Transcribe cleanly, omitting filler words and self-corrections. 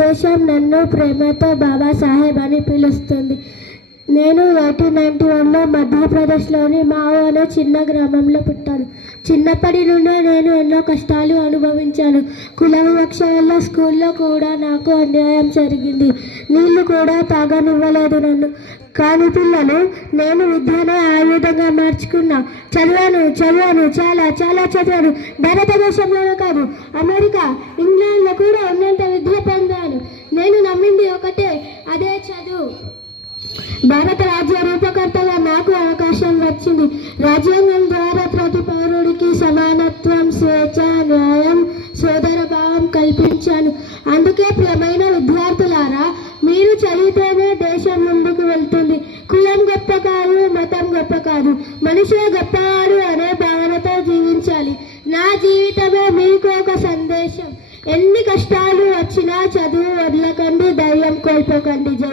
దేశం నన్ను ప్రేమతో బాబాసాహెబ్ అని పిలుస్తుంది. నేను 1891లో మధ్యప్రదేశ్లోని మావో అనే చిన్న గ్రామంలో పుట్టాను. చిన్నప్పటి నుండే నేను ఎన్నో కష్టాలు అనుభవించాను. కుల వివక్ష వల్ల స్కూల్లో కూడా నాకు అన్యాయం జరిగింది. నీళ్లు కూడా తాగనివ్వలేదు నన్ను. కానీ పిల్లలు, నేను విద్యనే ఆయుధంగా మార్చుకున్నా. చదివాను చాలా చాలా చదివాను. భారతదేశంలోనే కాదు, అమెరికా, ఇంగ్లాండ్లో కూడా ఉన్నంత విద్య పొందాను. నేను నమ్మింది ఒకటే, అదే చదువు. భారత రాజ్య రూపకర్తగా నాకు అవకాశం వచ్చింది. రాజ్యాంగం ద్వారా ప్రతి పౌరుడికి సమానత్వం, స్వేచ్ఛ, న్యాయం, సోదర భావం కల్పించాను. అందుకే ప్రియమైన విద్యార్థులారా, మీరు చదివితేనే దేశం ముందుకు వెళ్తుంది. కులం గొప్ప కాదు, మతం గొప్ప కాదు, మనిషే గొప్పవాడు అనే భావనతో జీవించాలి. నా జీవితమే మీకు ఒక సందేశం. ఎన్ని కష్టాలు వచ్చినా చదువు వదలకండి, ధైర్యం కోల్పోకండి. జై